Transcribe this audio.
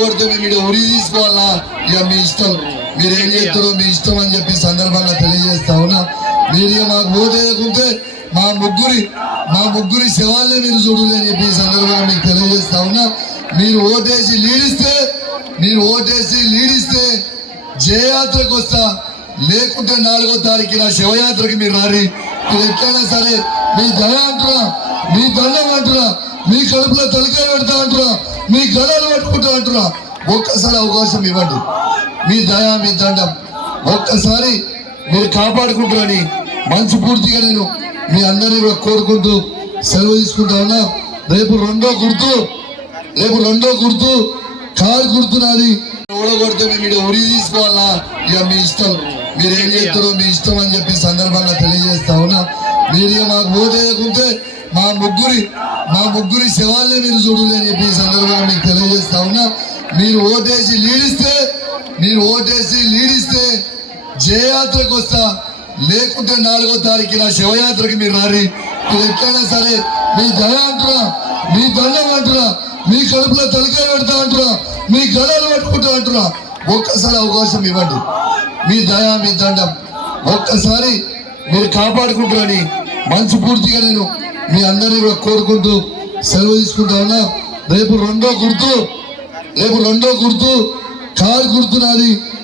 కొడితే మేము ఇక్కడ ఉరి తీసుకోవాలా? ఇక మీ ఇష్టం. మీరు ఏం చేస్తారో మీ ఇష్టం అని చెప్పి సందర్భంగా తెలియజేస్తా ఉన్నా. మీరు మాకు ఓటేయకుంటే మా ముగ్గురి మా ముగ్గురి శవాలే మీరు చూడలేని అని చెప్పి సందర్భంగా మీకు తెలియజేస్తా ఉన్నా. మీరు ఓటేసి లీడిస్తే మీరు ఓటేసి లీడిస్తే జయయాత్రకు వస్తా. లేకుంటే నాలుగో తారీఖున శివయాత్రకి మీరు రారి. మీరు ఎట్లయినా సరే మీ దయ అంటున్నా మీ దండం అంటున్నా. మీ కడుపులో తలకాయ పెడతా అంటున్నా మీ గడాలు పట్టుకుంటా అంటున్నా ఒక్కసారి అవకాశం ఇవ్వండి. మీ దయా మీ దండం. ఒక్కసారి మీరు కాపాడుకుంటారని మనసు పూర్తిగా నేను మీ అందరినీ కూడా కోరుకుంటూ సెలవు తీసుకుంటా ఉన్నా. రేపు రెండో గుర్తు రేపు రెండో గుర్తు కారు గుర్తున్నది ఊడగొడితే మేము ఇక్కడ ఉరి తీసుకోవాలా? ఇక మీ ఇష్టం. మీరు ఏం చేస్తారో మీ ఇష్టం అని చెప్పి సందర్భంగా తెలియజేస్తా ఉన్నా. మీరు ఇక మాకు ఓటేయకుంటే మా ముగ్గురి మా ముగ్గురి శవాల్ని మీరు చూడలే అని చెప్పి ఈ సందర్భంగా మీకు తెలియజేస్తా ఉన్నా. మీరు ఓటేసి లీడిస్తే మీరు ఓటేసి లీడిస్తే జయయాత్రకు వస్తా. లేకుంటే నాలుగో తారీఖున శివయాత్రకి మీరు రారి. మీరు ఎట్లయినా సరే మీ దయ అంటున్నా మీ దండం అంటున్నా మీ కడుపులో తలకాయ పెడతా అంటున్నా మీ గడాలు పట్టుకుంటా అంటున్నా ఒక్కసారి అవకాశం ఇవ్వండి. మీ దయ మీ దండం ఒక్కసారి మీరు కాపాడుకుంటారని మనసు పూర్తిగా నేను మీ అందరినీ కూడా కోరుకుంటూ సెలవు తీసుకుంటా ఉన్నా. రేపు రెండో గుర్తు రేపు రెండో గుర్తు కారు గుర్తు నాది.